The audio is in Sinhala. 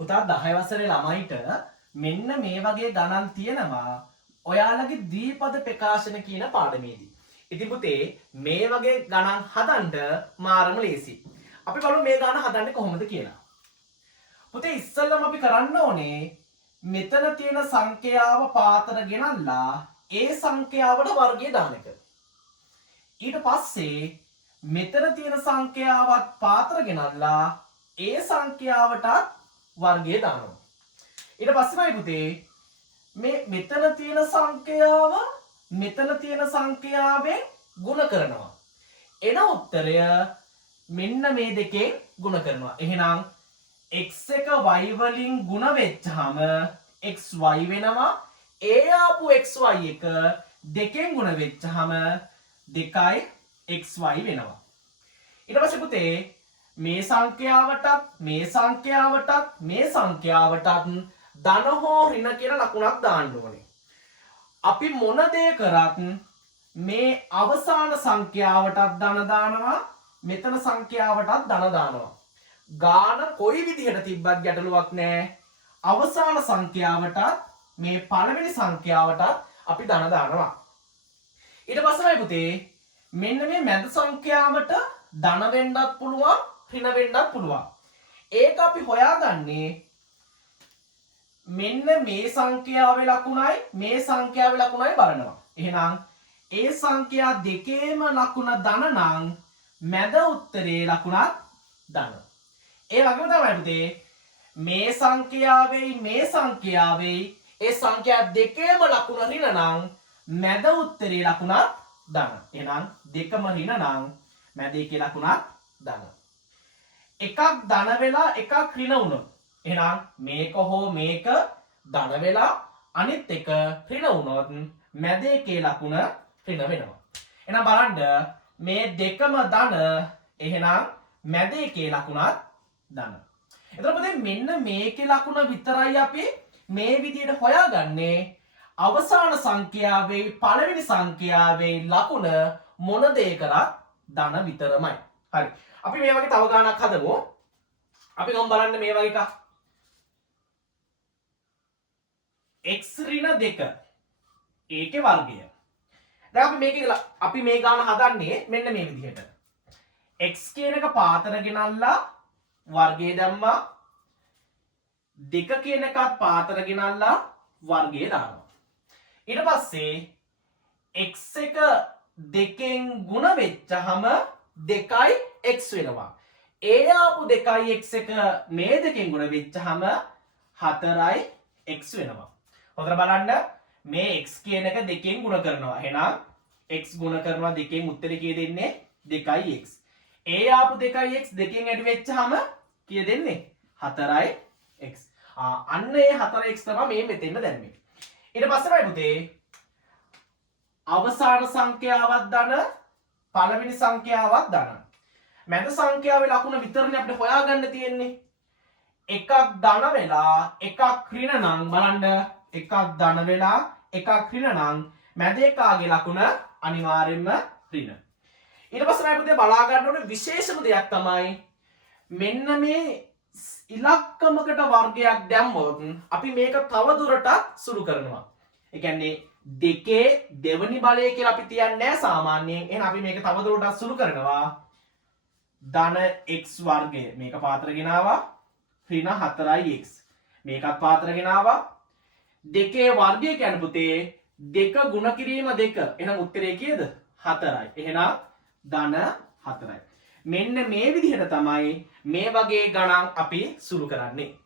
පුතා 10 වසරේ ළමයිට මෙන්න මේ වගේ ගණන් තියෙනවා ඔයාලගේ ද්විපද ප්‍රකාශන කියන පාඩමේදී. ඉතින් පුතේ මේ වගේ ගණන් හදන්න මාරම ලේසි. අපි බලමු මේ ගණන් හදන්නේ කොහොමද කියලා. පුතේ ඉස්සෙල්ලම අපි කරන්න ඕනේ මෙතන තියෙන සංඛ්‍යාව පාතර ගෙනල්ලා ඒ සංඛ්‍යාවට වර්ගය දාන එක. ඊට පස්සේ මෙතන තියෙන සංඛ්‍යාවත් පාතර ගෙනල්ලා ඒ සංඛ්‍යාවටත් වර්ගය දානවා. ඊට පස්සේමයි පුතේ මේ මෙතන තියෙන සංඛ්‍යාව මෙතන තියෙන සංඛ්‍යාවෙන් ගුණ කරනවා. එන උත්තරය මෙන්න මේ දෙකෙන් ගුණ කරනවා. එහෙනම් x එක y වලින් ගුණ වෙච්චාම xy වෙනවා. ඒ ආපු xy එක දෙකෙන් ගුණ වෙච්චාම 2xy වෙනවා. ඊට පස්සේ පුතේ මේ සංඛ්‍යාවටත් මේ සංඛ්‍යාවටත් මේ සංඛ්‍යාවටත් ධන හෝ ඍණ කියලා ලකුණක් දාන්න ඕනේ. අපි මොන දේ කරත් මේ අවසාන සංඛ්‍යාවටත් ධන දානවා මෙතන සංඛ්‍යාවටත් ධන දානවා. ගාන කොයි විදිහට තිබ්බත් ගැටලුවක් නැහැ. අවසාන සංඛ්‍යාවටත් මේ පළවෙනි සංඛ්‍යාවටත් අපි ධන දානවා. ඊට පස්සේයි පුතේ මෙන්න මේ මැද සංඛ්‍යාවට ධන වෙන්නත් පුළුවන් ඍණ වෙන්නත් පුළුවන්. ඒක අපි හොයාගන්නේ මෙන්න මේ සංඛ්‍යාවේ ලකුණයි මේ සංඛ්‍යාවේ ලකුණයි බලනවා. එහෙනම් ඒ සංඛ්‍යා දෙකේම ලකුණ ධන නම් මැද උත්තරේ ලකුණත් ධන. ඒ වගේම තමයි පුතේ මේ සංඛ්‍යාවෙයි මේ සංඛ්‍යාවෙයි ඒ සංඛ්‍යා දෙකේම ලකුණ ඍණ නම් මැද උත්තරේ ලකුණත් ධන. එහෙනම් දෙකම ඍණ නම් මැද එකේ ලකුණත් ධන. එකක් ධන වෙලා එකක් ඍණ වුණොත් එහෙනම් මේක හෝ මේක ධන වෙලා අනිත් එක ඍණ වුණොත් මැද එකේ ලකුණ ඍණ වෙනවා. එහෙනම් බලන්න මේ දෙකම ධන එහෙනම් මැද එකේ ලකුණත් ධන. එතකොට මෙන්න මේකේ ලකුණ විතරයි අපි මේ විදිහට හොයාගන්නේ. අවසාන සංඛ්‍යාවේ පළවෙනි සංඛ්‍යාවේ ලකුණ මොන දේ කරත් ධන විතරමයි. හරි. අපි මේ වගේ තව ගානක් හදමු. අපි ගමු බලන්න මේ වගේ එකක්. x ඍණ 2 ඒකේ වර්ගය. දැන් අපි මේ ගාන හදන්නේ මෙන්න මේ විදිහට. x කියන එක පාතර ගෙනල්ලා වර්ගය දැම්මා. 2 කියන එකත් පාතර ගෙනල්ලා වර්ගය දානවා. ඊට පස්සේ x එක දෙකෙන් ගුණ වෙච්චහම 2x වෙනවා. ඒ ආපු 2x එක මේ දෙකෙන් ගුණ වෙච්චහම 4x වෙනවා. හොඳට බලන්න මේ x කියන එක දෙකෙන් ගුණ කරනවා. එහෙනම් x ගුණ කරනවා දෙකෙන් උත්තරේ කීය දෙන්නේ 2x. ඒ ආපු 2x දෙකෙන් අඩු වෙච්චහම කීය දෙන්නේ 4x. අන්න ඒ 4x තමයි මේ මෙතෙන්ද දැම්මේ. ඊට පස්සේයි පුතේ අවසාන සංඛ්‍යාවක් ධන පළවෙනි සංඛ්‍යාවක් ධන. මැද සංඛ්‍යාවේ ලකුණ විතරනේ අපිට හොයාගන්න තියෙන්නේ. එකක් ධන වෙලා එකක් ඍණ නම් බලන්න එකක් ධන වෙලා එකක් ඍණ නම් මැද එකාගේ ලකුණ අනිවාර්යෙන්ම ඍණ. ඊට පස්සේ පුතේ බලා ගන්න ඕනේ විශේෂම දෙයක් තමයි මෙන්න මේ ඉලක්කමකට වර්ගයක් දැම්මොත් අපි මේක තව දුරටත් සුළු කරනවා. ඒ කියන්නේ දෙකේ දෙවනි බලය කියලා අපි තියන්නේ නැහැ සාමාන්‍යයෙන්. එහෙනම් අපි මේක තව දුරටත් සුළු කරනවා. ධන x වර්ගය මේක පාතර ගෙනාවා ඍණ 4x. මේකත් පාතර ගෙනාවා. දෙකේ වර්ගය කියන්නේ පුතේ දෙක ගුණ කිරීම 2. එහෙනම් උත්තරේ කීයද? 4යි. එහෙනම් ධන 4යි. මෙන්න මේ විදිහට තමයි මේ වගේ ගණන් අපි සුළු කරන්නේ.